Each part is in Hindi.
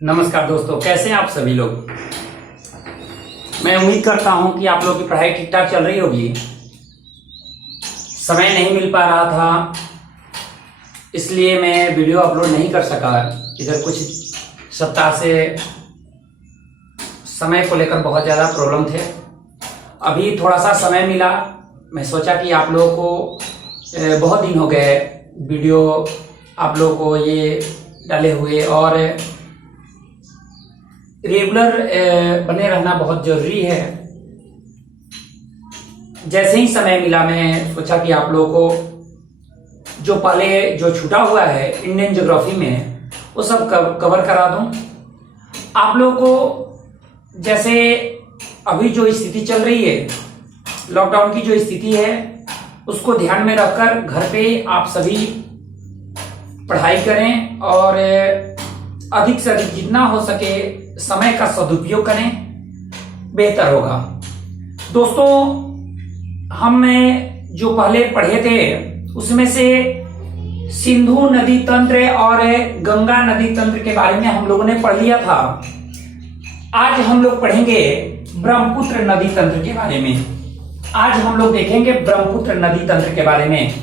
नमस्कार दोस्तों, कैसे हैं आप सभी लोग। मैं उम्मीद करता हूं कि आप लोगों की पढ़ाई ठीक ठाक चल रही होगी। समय नहीं मिल पा रहा था, इसलिए मैं वीडियो अपलोड नहीं कर सका। इधर कुछ सप्ताह से समय को लेकर बहुत ज़्यादा प्रॉब्लम थे। अभी थोड़ा सा समय मिला, मैं सोचा कि आप लोगों को बहुत दिन हो गए वीडियो आप लोगों को ये डाले हुए, और रेगुलर बने रहना बहुत जरूरी है। जैसे ही समय मिला मैं सोचा कि आप लोगों को जो पहले जो छूटा हुआ है इंडियन ज्योग्राफी में वो सब कवर करा दूं। आप लोगों को जैसे अभी जो स्थिति चल रही है, लॉकडाउन की जो स्थिति है, उसको ध्यान में रखकर घर पे आप सभी पढ़ाई करें और अधिक से अधिक जितना हो सके समय का सदुपयोग करें, बेहतर होगा। दोस्तों, हम जो पहले पढ़े थे उसमें से सिंधु नदी तंत्र और गंगा नदी तंत्र के बारे में हम लोगों ने पढ़ लिया था। आज हम लोग पढ़ेंगे ब्रह्मपुत्र नदी तंत्र के बारे में। आज हम लोग देखेंगे ब्रह्मपुत्र नदी तंत्र के बारे में।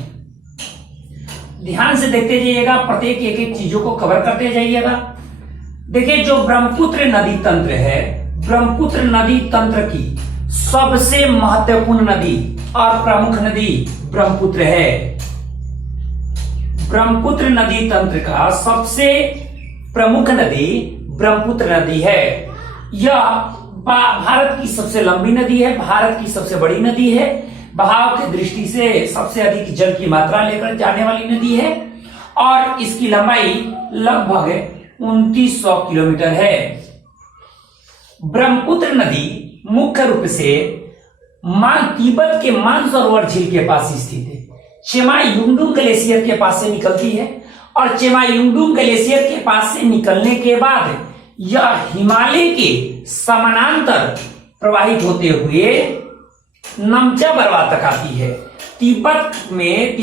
ध्यान से देखते जाइएगा, प्रत्येक एक एक चीजों को कवर करते जाइएगा। देखिए, जो ब्रह्मपुत्र नदी तंत्र है, ब्रह्मपुत्र नदी तंत्र की सबसे महत्वपूर्ण नदी और प्रमुख नदी ब्रह्मपुत्र है। ब्रह्मपुत्र नदी तंत्र का सबसे प्रमुख नदी ब्रह्मपुत्र नदी है। यह भारत की सबसे लंबी नदी है, भारत की सबसे बड़ी नदी है, बहाव की दृष्टि से सबसे अधिक जल की मात्रा लेकर जाने वाली नदी है, और इसकी लंबाई लगभग 2900 किलोमीटर है। ब्रह्मपुत्र नदी मुख्य रूप से तिब्बत के मानसरोवर झील के पास स्थित है। चेमायुंगडुंग ग्लेशियर के पास से निकलती है, और चेमायुंगडुंग ग्लेशियर के पास से निकलने के बाद यह हिमालय के समानांतर प्रवाहित होते हुए नमचा बरवा तक आती है। तिब्बत में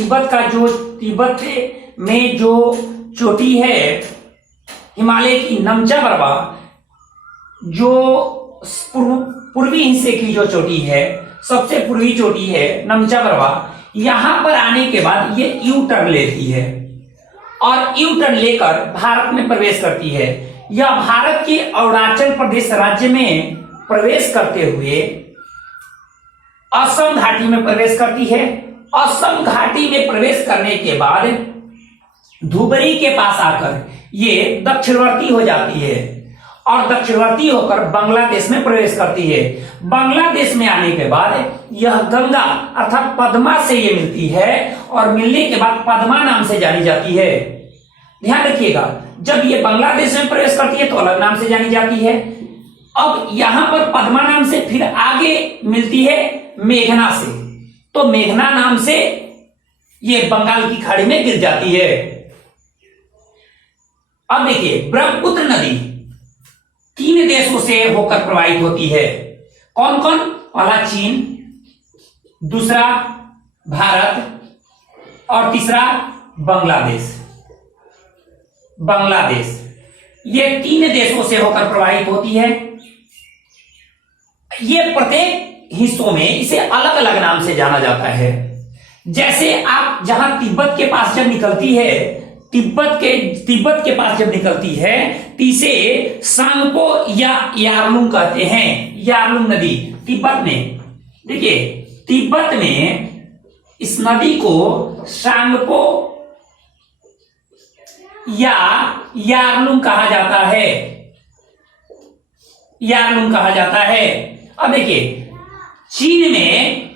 जो चोटी है हिमालय की, नमचा बरवा, जो पूर्वी हिस्से की जो चोटी है, सबसे पूर्वी चोटी है नमचा बरवा, यहां पर आने के बाद ये यू टर्न लेती है और यू टर्न लेकर भारत में प्रवेश करती है। यह भारत के अरुणाचल प्रदेश राज्य में प्रवेश करते हुए असम घाटी में प्रवेश करती है। असम घाटी में प्रवेश करने के बाद धुबरी के पास आकर ये दक्षिणवर्ती हो जाती है, और दक्षिणवर्ती होकर बांग्लादेश में प्रवेश करती है। बांग्लादेश में आने के बाद यह गंगा अर्थात पद्मा से ये मिलती है, और मिलने के बाद पद्मा नाम से जानी जाती है। ध्यान रखिएगा, जब ये बांग्लादेश में प्रवेश करती है तो अलग नाम से जानी जाती है। अब यहां पर पद्मा नाम से फिर आगे मिलती है मेघना से, तो मेघना नाम से ये बंगाल की खाड़ी में गिर जाती है। अब देखिए, ब्रह्मपुत्र नदी 3 देशों से होकर प्रवाहित होती है। कौन कौन? पहला चीन, दूसरा भारत, और तीसरा बांग्लादेश। ये 3 देशों से होकर प्रवाहित होती है। ये प्रत्येक हिस्सों में इसे अलग अलग नाम से जाना जाता है। जैसे आप जहां तिब्बत के पास जब निकलती है, तिब्बत के पास जब निकलती है तो इसे सांगपो या यारलुंग कहते हैं। यारलुंग नदी तिब्बत में, देखिए तिब्बत में इस नदी को सांगपो या यारलुंग कहा जाता है। यारलुंग कहा जाता है। अब देखिए, चीन में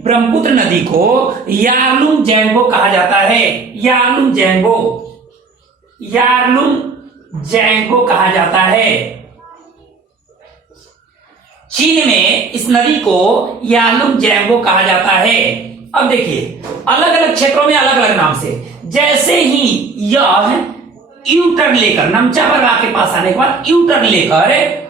ब्रह्मपुत्र नदी को यारलुंग जैंगबो कहा जाता है। यारलुंग जैंगबो कहा जाता है। चीन में इस नदी को यारलुंग जैंगबो कहा जाता है। अब देखिए, अलग अलग क्षेत्रों में अलग अलग नाम से, जैसे ही यह यू टर्न लेकर नमचा बरवा के पास आने के बाद यू टर्न लेकर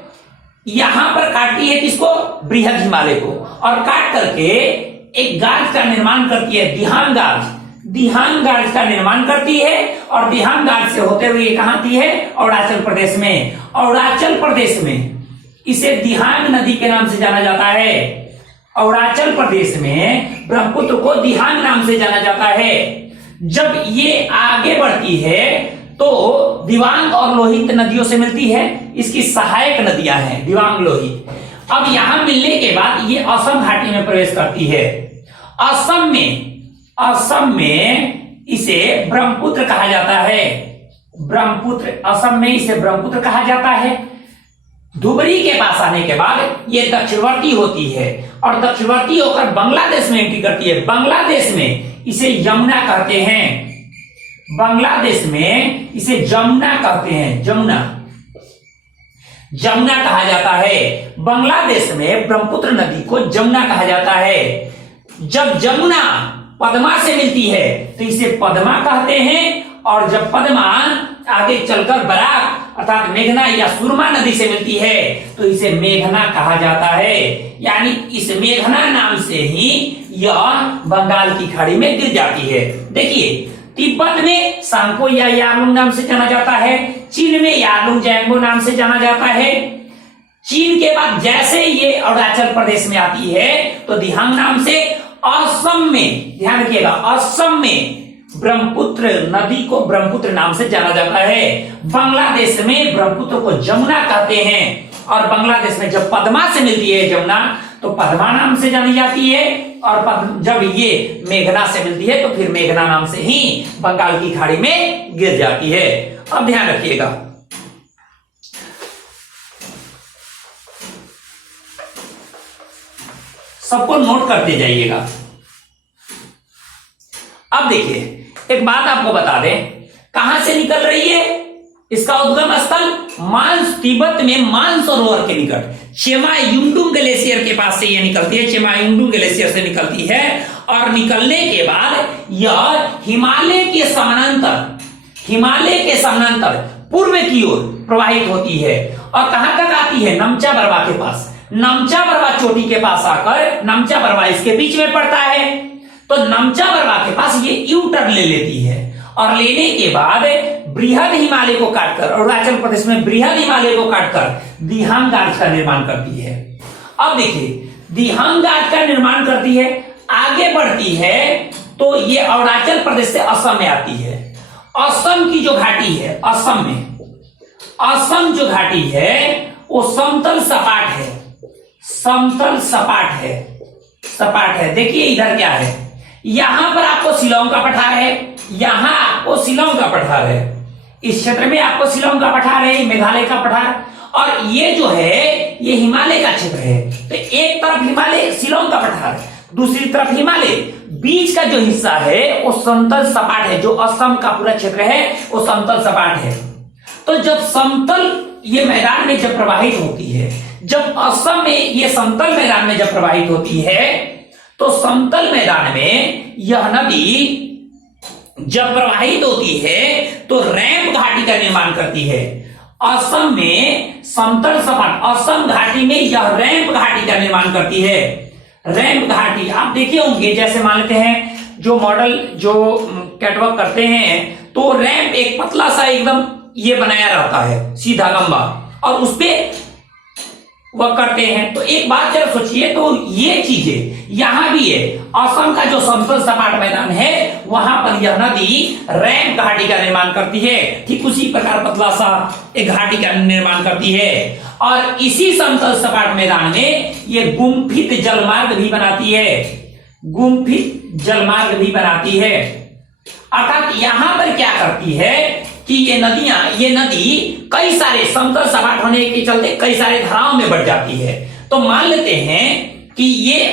यहां पर काटती है किसको? बृहद हिमालय को, और काट करके एक गाज का निर्माण करती है, दिहांग गाज। दिहांग घाट का निर्माण करती है और दिहांग घाट से होते हुए कहां आती है? अरुणाचल प्रदेश में। अरुणाचल प्रदेश में इसे दिहांग नदी के नाम से जाना जाता है। अरुणाचल प्रदेश में ब्रह्मपुत्र को दिहांग नाम से जाना जाता है। जब ये आगे बढ़ती है तो दिबांग और लोहित नदियों से मिलती है। इसकी सहायक नदियां हैं दिबांग लोहित। अब यहां मिलने के बाद ये असम घाटी में प्रवेश करती है। असम में इसे ब्रह्मपुत्र कहा जाता है। ब्रह्मपुत्र, असम में इसे ब्रह्मपुत्र कहा जाता है। धुबरी के पास आने के बाद ये दक्षिणवर्ती होती है और दक्षिणवर्ती होकर बांग्लादेश में एंट्री करती है। बांग्लादेश में इसे यमुना कहते हैं। बांग्लादेश में इसे जमुना कहते हैं। जमुना कहा जाता है। बांग्लादेश में ब्रह्मपुत्र नदी को जमुना कहा जाता है। जब जमुना पद्मा से मिलती है तो इसे पद्मा कहते हैं और जब पद्मा आगे चलकर बराक अर्थात मेघना या सुरमा नदी से मिलती है तो इसे मेघना कहा जाता है। यानी इस मेघना नाम से ही यह बंगाल की खाड़ी में गिर जाती है। देखिए, तिब्बत में सांको या यारलुंग नाम से जाना जाता है। चीन में यारलुंग जैंगो नाम से जाना जाता है। चीन के बाद जैसे ये अरुणाचल प्रदेश में आती है तो दिहांग नाम से। असम में ध्यान रखिएगा, असम में ब्रह्मपुत्र नदी को ब्रह्मपुत्र नाम से जाना जाता है। बांग्लादेश में ब्रह्मपुत्र को जमुना कहते हैं और बांग्लादेश में जब पद्मा से मिलती है जमुना तो पद्मा नाम से जानी जाती है और जब ये मेघना से मिलती है तो फिर मेघना नाम से ही बंगाल की खाड़ी में गिर जाती है। अब ध्यान रखिएगा, सबको नोट करते जाइएगा। अब देखिए, एक बात आपको बता दें, कहां से निकल रही है? इसका उद्गम स्थल तिब्बत में मानसरोवर के निकट चेमायुंडुंग ग्लेशियर के पास से यह निकलती है। चेमायुंडुंग ग्लेशियर से निकलती है और निकलने के बाद यह हिमालय के समानांतर पूर्व की ओर प्रवाहित होती है और कहां तक आती है? नमचा बरवा के पास। नमचा बरवा चोटी के पास आकर, नमचा बरवा इसके बीच में पड़ता है, तो नमचा बरवा के पास ये यू टर्न ले लेती है और लेने के बाद बृहद हिमालय को काटकर, अरुणाचल प्रदेश में बृहद हिमालय को काटकर दिहांग घाट का निर्माण करती है। अब देखिए, दिहांग घाट का निर्माण करती है, आगे बढ़ती है तो ये अरुणाचल प्रदेश से असम में आती है। असम की जो घाटी है, असम जो घाटी है वो समतल सपाट है। देखिए इधर क्या है, यहां पर आपको शिलांग का पठार है, यहां आपको शिलांग का पठार है, इस क्षेत्र में आपको शिलांग का पठार है, मेघालय का पठार, और ये जो है ये हिमालय का क्षेत्र है। तो एक तरफ हिमालय शिलांग का पठार, दूसरी तरफ हिमालय, बीच का जो हिस्सा है वो समतल सपाट है। जो असम का पूरा क्षेत्र है वो समतल सपाट है। तो जब समतल ये मैदान में जब प्रवाहित होती है, जब असम में ये समतल मैदान में जब प्रवाहित होती है तो समतल मैदान में यह नदी जब प्रवाहित होती है तो रैंप घाटी का निर्माण करती है। असम में समतल सपाट, असम घाटी में यह रैंप घाटी का निर्माण करती है। रैंप घाटी आप देखे होंगे, जैसे मान लेते हैं जो मॉडल जो कैटवॉक करते हैं तो रैंप एक पतला सा एकदम ये बनाया रहता है, सीधा लंबा, और उसपे वह करते हैं। तो एक बात जरा सोचिए, तो ये चीजें यहां भी है। असम का जो समतल सपाट मैदान है वहां पर यह नदी रैंप घाटी का निर्माण करती है, ठीक उसी प्रकार पतला सा एक घाटी का निर्माण करती है। और इसी समतल सपाट मैदान में ये गुम्फित जलमार्ग भी बनाती है। अर्थात यहां पर क्या करती है कि ये नदी कई सारे समतल सपाट होने के चलते कई सारे धाराओं में बढ़ जाती है। तो मान लेते हैं ये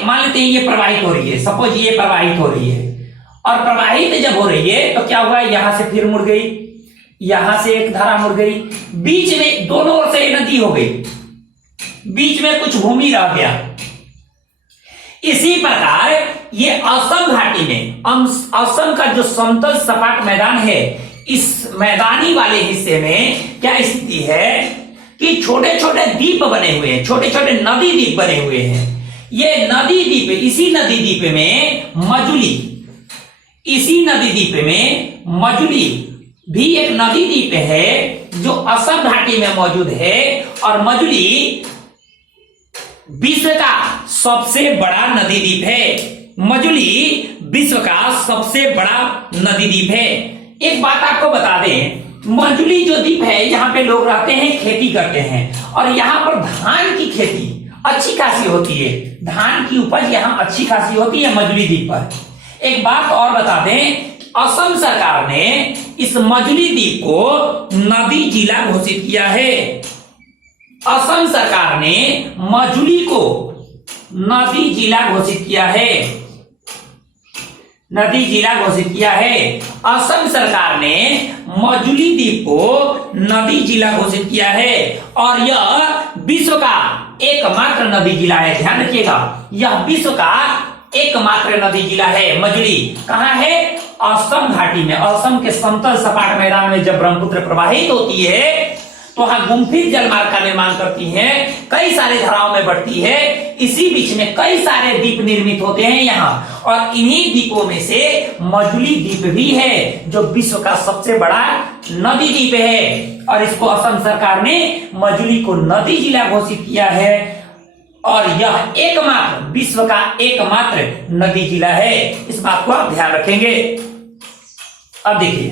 प्रवाहित हो रही है, सपोज ये प्रवाहित हो रही है, और प्रवाहित जब हो रही है तो क्या हुआ, यहां से फिर मुड़ गई, यहां से एक धारा मुड़ गई, बीच में दोनों ओर से नदी हो गई, बीच में कुछ भूमि रह गया। इसी प्रकार ये असम घाटी में असम का जो समतल सपाट मैदान है, इस मैदानी वाले हिस्से में क्या स्थिति है कि छोटे छोटे द्वीप बने हुए हैं, छोटे छोटे नदी द्वीप बने हुए हैं। ये नदी द्वीप, इसी नदी द्वीप में मजुली, इसी नदी द्वीप में मजुली भी एक नदी द्वीप है जो असम घाटी में मौजूद है, और मजुली विश्व का सबसे बड़ा नदी द्वीप है। मजुली विश्व का सबसे बड़ा नदी द्वीप है। एक बात आपको बता दें, मजुली जो द्वीप है यहाँ पे लोग रहते हैं, खेती करते हैं, और यहाँ पर धान की खेती अच्छी खासी होती है। धान की उपज यहाँ अच्छी खासी होती है मजुली द्वीप पर। एक बात और बता दें, असम सरकार ने इस मजुली द्वीप को नदी जिला घोषित किया है। असम सरकार ने मजुली को नदी जिला घोषित किया है। नदी जिला घोषित किया है। असम सरकार ने मजुली द्वीप को नदी जिला घोषित किया है, और यह विश्व का एकमात्र नदी जिला है। ध्यान रखिएगा, यह विश्व का एकमात्र नदी जिला है। मजुली कहाँ है? असम घाटी में। असम के समतल सपाट मैदान में जब ब्रह्मपुत्र प्रवाहित होती है तो वहां गुम्फित जलमार्ग का निर्माण करती है, कई सारे धाराओं में बढ़ती है। इसी बीच में कई सारे द्वीप निर्मित होते हैं यहाँ, और इन्हीं द्वीपों में से मजुली द्वीप भी है जो विश्व का सबसे बड़ा नदी द्वीप है, और इसको असम सरकार ने मजुली को नदी जिला घोषित किया है, और यह एकमात्र विश्व का एकमात्र नदी जिला है। इस बात को आप ध्यान रखेंगे। अब देखिए,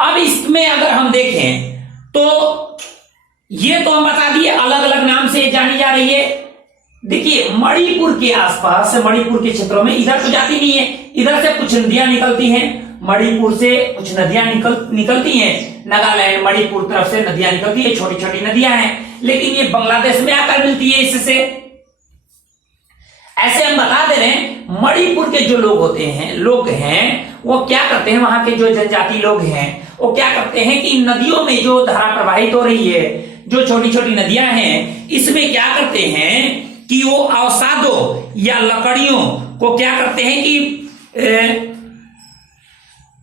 अब इसमें अगर हम देखें तो ये तो हम बता दिए अलग अलग नाम से जानी जा रही है। देखिए, मणिपुर के आसपास, मणिपुर के क्षेत्रों में इधर तो जाती नहीं है, इधर से कुछ नदियां निकलती हैं, मणिपुर से कुछ नदियां निकलती हैं, नागालैंड मणिपुर तरफ से नदियां निकलती है, छोटी छोटी नदियां हैं, लेकिन ये बांग्लादेश में आकर मिलती है इससे। ऐसे हम बता दे रहे हैं, मणिपुर के जो लोग हैं वो क्या करते हैं, वहां के जो जनजाति लोग हैं वो क्या करते हैं कि नदियों में जो धारा प्रवाहित हो रही है, जो छोटी छोटी नदियां हैं, इसमें क्या करते हैं कि वो अवसादों या लकड़ियों को क्या करते हैं कि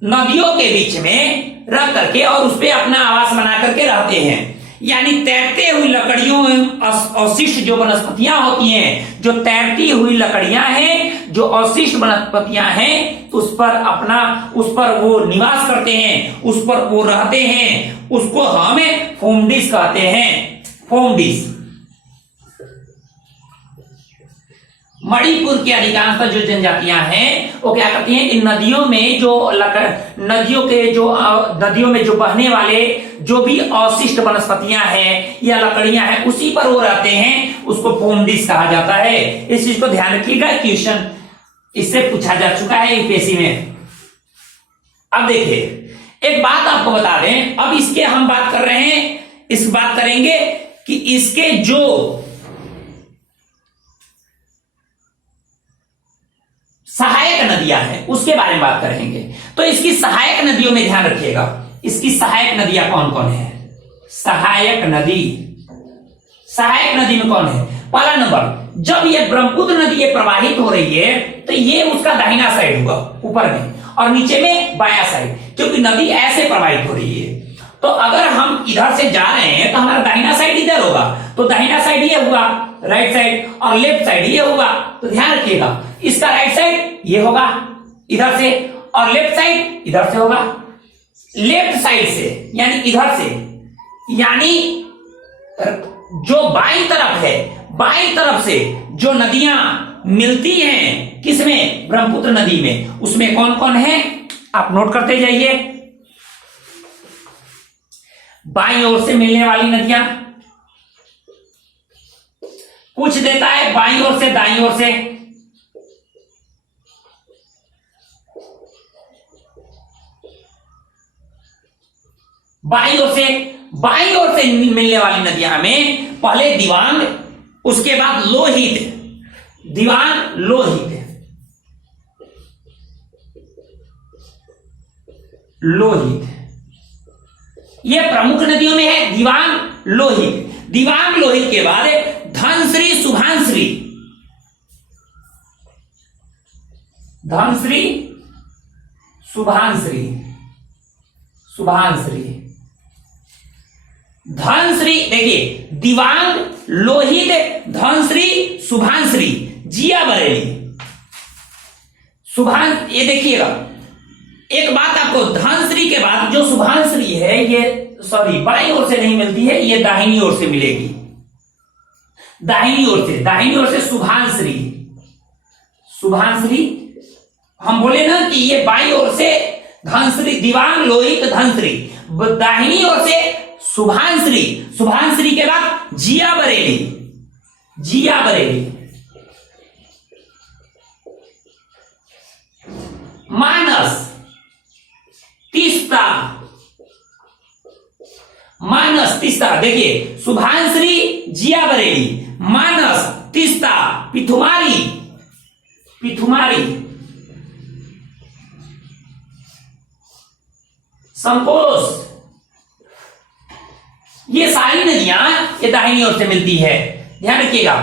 नदियों के बीच में रख करके और उस पर अपना आवास बना करके रहते हैं। यानी तैरते हुई लकड़ियों, अवशिष्ट जो वनस्पतियां होती हैं, जो तैरती हुई लकड़ियां हैं, जो अवशिष्ट वनस्पतियां हैं, उस पर वो निवास करते हैं, उस पर वो रहते हैं, उसको हमें फोमडिस कहते हैं। फोमडिस। मणिपुर की अधिकांशतः जो जनजातियां हैं वो क्या करती हैं, इन नदियों में जो बहने वाले जो भी अवशिष्ट वनस्पतियां हैं या लकड़ियां हैं, उसी पर वो रहते हैं, उसको फोमडिस कहा जाता है। इस चीज को ध्यान रखिएगा, क्वेश्चन इससे पूछा जा चुका है यूपीएससी में। अब देखिए, एक बात आपको बता दें, अब इसके हम बात कर रहे हैं, बात करेंगे कि इसके जो सहायक नदियां हैं उसके बारे में बात करेंगे। तो इसकी सहायक नदियों में ध्यान रखिएगा, इसकी सहायक नदियां कौन कौन है। सहायक नदी में कौन है? पहला नंबर, जब ये ब्रह्मपुत्र नदी ये प्रवाहित हो रही है तो ये उसका दाहिना साइड हुआ ऊपर में, और नीचे में बायां साइड, क्योंकि नदी ऐसे प्रवाहित हो रही है। तो अगर हम इधर से जा रहे हैं तो हमारा दाहिना साइड इधर होगा, तो दाहिना साइड ये हुआ राइट साइड, और लेफ्ट साइड ये होगा। तो ध्यान रखिएगा, इसका राइट साइड ये होगा इधर से, और लेफ्ट साइड इधर से होगा। लेफ्ट साइड से यानी इधर से, यानी जो बाईं तरफ है, बाईं तरफ से जो नदियां मिलती हैं किसमें? ब्रह्मपुत्र नदी में। उसमें कौन कौन है आप नोट करते जाइए। बाईं ओर से मिलने वाली नदियां पूछ देता है, बाईं ओर से दाईं ओर से। बाईं ओर से मिलने वाली नदियां में पहले दिवांग, उसके बाद लोहित, दिवांग लोहित, ये प्रमुख नदियों में है दिवांग लोहित। दिवांग लोहित के बाद धनश्री शुभांश्री, धनश्री शुभांश्री, धनश्री, देखिए दिवांग लोहित, धनश्री, शुभांश्री, जिया बरेली। ये देखिएगा, एक बात आपको, धनश्री के बाद जो शुभांश्री है ये बाईं ओर से नहीं मिलती है, ये दाहिनी ओर से मिलेगी। दाहिनी ओर से शुभांश्री हम बोले ना कि ये बाईं ओर से धनश्री, दिवांग, लोहित, धनश्री, दाहिनी ओर से शुभांश्री के बाद जिया बरेली, मानस, तीस्ता, देखिए शुभांश्री, जिया बरेली, मानस, तीस्ता, पिथुमारी, संकोश, ये सारी नदियां ये दाहिनी ओर से मिलती है। ध्यान रखिएगा,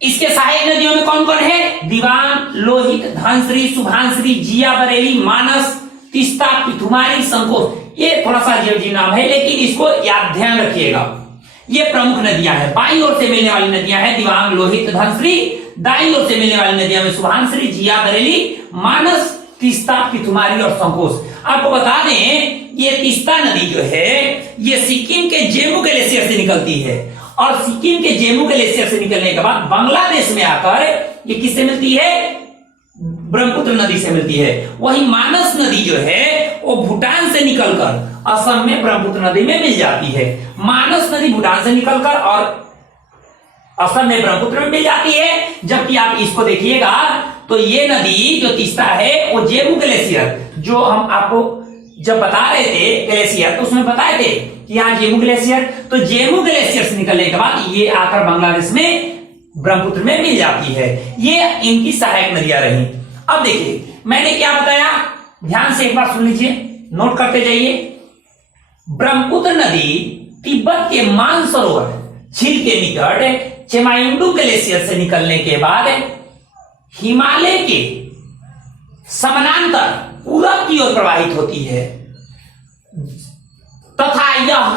इसके सहायक नदियों में कौन कौन है? दिवांग, लोहित, धनश्री, शुभांश्री, जिया बरेली, मानस, तीस्ता, पिथुमारी, संकोश। ये थोड़ा सा अजीब नाम है, लेकिन इसको याद ध्यान रखिएगा। ये प्रमुख नदियां हैं। बाईं ओर से मिलने वाली नदियां हैं दिवांग, लोहित, धनश्री। दाईं ओर से मिलने वाली नदियां में शुभांश्री, जिया बरेली, मानस, तीस्ता, पिथुमारी और संकोश। आपको बता दें, ये तीस्ता नदी जो है ये सिक्किम के जेमू ग्लेशियर से निकलती है, और सिक्किम के जेमू ग्लेशियर से निकलने के बाद बांग्लादेश में आकर ये किससे मिलती है? ब्रह्मपुत्र नदी से मिलती है। वही मानस नदी जो है वो भूटान से निकलकर असम में ब्रह्मपुत्र नदी में मिल जाती है। मानस नदी भूटान से निकलकर और असम में ब्रह्मपुत्र में मिल जाती है। जबकि आप इसको देखिएगा तो ये नदी जो तीस्ता है वो जेमू ग्लेशियर, जो हम आपको जब बता रहे थे ग्लेशियर, तो उसमें बताए थे कि यहाँ जेमू ग्लेशियर, तो जेमू ग्लेशियर से निकलने के बाद ये आकर बांग्लादेश में ब्रह्मपुत्र में मिल जाती है। ये इनकी सहायक नदियां रही। अब देखिए मैंने क्या बताया, ध्यान से एक बार सुन लीजिए, नोट करते जाइए। ब्रह्मपुत्र नदी तिब्बत के मानसरोवर झील के निकट चेमायुंडू ग्लेशियर से निकलने के बाद हिमालय के समानांतर पूरब की ओर प्रवाहित होती है, तथा यह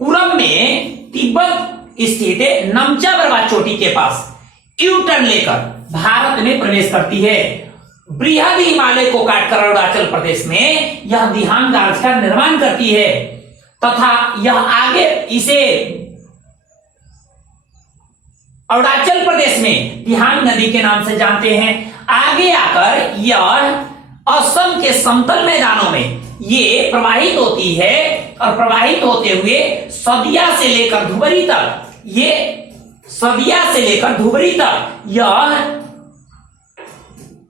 पूरब में तिब्बत स्थित नमचा बर्वा चोटी के पास यू टर्न लेकर भारत में प्रवेश करती है। बृहद हिमालय को काटकर अरुणाचल प्रदेश में यह दिहांग गार्ज का निर्माण करती है, तथा यह आगे इसे अरुणाचल प्रदेश में दिहांग नदी के नाम से जानते हैं। आगे आकर यह असम के समतल मैदानों में ये प्रवाहित होती है, और प्रवाहित होते हुए सदिया से लेकर धुबरी तक, ये सदिया से लेकर धुबरी तक यह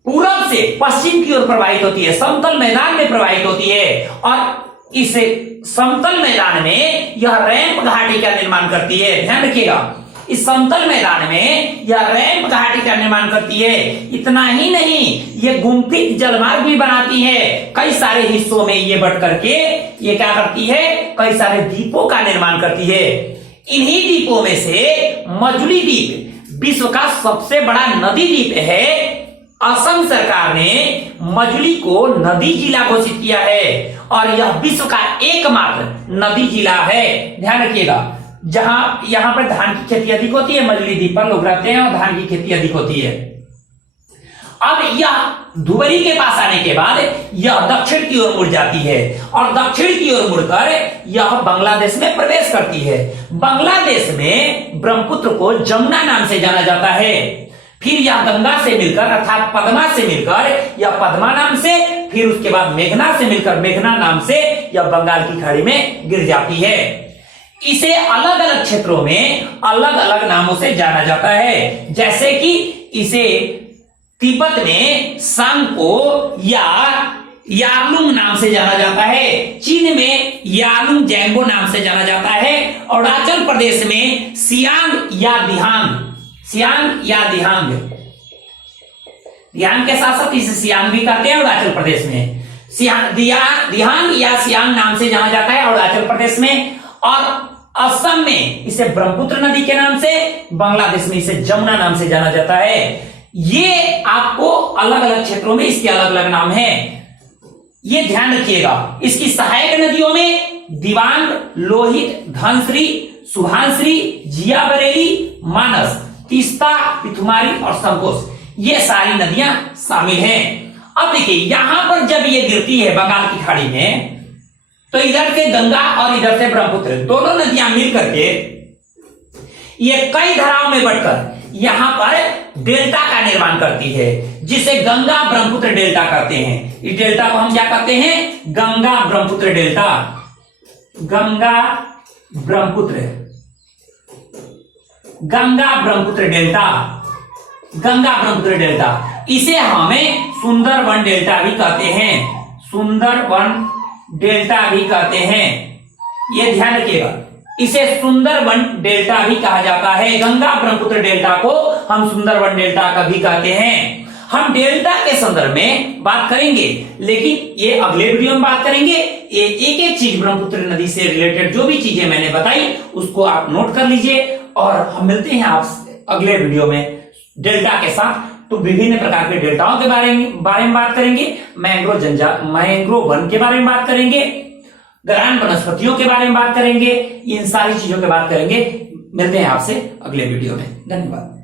पूरब से पश्चिम की ओर प्रवाहित होती है, समतल मैदान में प्रवाहित होती है। और इस समतल मैदान में यह रैंप घाटी का निर्माण करती है। ध्यान रखिएगा, इस समतल मैदान में यह रैंप घाटी का निर्माण करती है। इतना ही नहीं, ये गुम्फित जलमार्ग भी बनाती है। कई सारे हिस्सों में ये बट करके ये क्या करती है? कई सारे द्वीपों का निर्माण करती है। इन्हीं द्वीपों में से मजुली द्वीप विश्व का सबसे बड़ा नदी द्वीप है। असम सरकार ने मजुली को नदी जिला घोषित किया है, और यह विश्व का एकमात्र नदी जिला है। ध्यान रखिएगा, जहां यहां पर धान की खेती अधिक होती है, मजुली द्वीप पर लोग रहते हैं और धान की खेती अधिक होती है। अब यह धुबरी के पास आने के बाद यह दक्षिण की ओर मुड़ जाती है, और दक्षिण की ओर मुड़कर यह बांग्लादेश में प्रवेश करती है। बांग्लादेश में ब्रह्मपुत्र को जमुना नाम से जाना जाता है। फिर यह गंगा से मिलकर अर्थात पद्मा से मिलकर यह पद्मा नाम से, फिर उसके बाद मेघना से मिलकर मेघना नाम से यह बंगाल की खाड़ी में गिर जाती है। इसे अलग अलग क्षेत्रों में अलग अलग नामों से जाना जाता है, जैसे कि इसे तिब्बत में सांगपो या यारलुंग नाम से जाना जाता है, चीन में यालुंग जैंगो नाम से जाना जाता है, अरुणाचल प्रदेश में सियांग या दिहांग, दिहांग के साथ साथ इसे सियांग भी कहते हैं। अरुणाचल प्रदेश में दिहांग या सियांग नाम से जाना जाता है अरुणाचल प्रदेश में, और असम में इसे ब्रह्मपुत्र नदी के नाम से, बांग्लादेश में इसे जमुना नाम से जाना जाता है। ये आपको अलग अलग क्षेत्रों में इसके अलग अलग नाम है, ये ध्यान रखिएगा। इसकी सहायक नदियों में दिवांग, लोहित, धनश्री, सुभानश्री, जिया बरेली, मानस, तीस्ता, पिथुमारी और संकोश, ये सारी नदियां शामिल हैं। अब देखिए यहां पर जब ये गिरती है बंगाल की खाड़ी में, तो इधर से गंगा और इधर से ब्रह्मपुत्र दोनों नदियां मिल करके ये कई धाराओं में बढ़कर यहां पर डेल्टा का निर्माण करती है, जिसे गंगा ब्रह्मपुत्र डेल्टा कहते हैं। इस डेल्टा को हम क्या कहते हैं? Ganga Brahmaputra delta. Ganga Brahmaputra, Ganga Brahmaputra delta, Ganga Brahmaputra delta. इसे हमें सुंदरवन डेल्टा भी कहते हैं, सुंदरवन डेल्टा भी कहते हैं। यह ध्यान रखिएगा, इसे सुंदरवन डेल्टा भी कहा जाता है। गंगा ब्रह्मपुत्र डेल्टा को हम सुंदरवन डेल्टा का भी कहते हैं। हम डेल्टा के संदर्भ में बात करेंगे, लेकिन ये अगले वीडियो में बात करेंगे। ये एक एक चीज ब्रह्मपुत्र नदी से रिलेटेड जो भी चीजें मैंने बताई उसको आप नोट कर लीजिए, और हम मिलते हैं आपसे अगले वीडियो में डेल्टा के साथ। तो विभिन्न प्रकार के डेल्टाओं के बारे में बात करेंगे, मैंग्रोव वन के बारे में बात करेंगे, गरान वनस्पतियों के बारे में बात करेंगे, इन सारी चीजों की बात करेंगे। मिलते हैं आपसे अगले वीडियो में। धन्यवाद।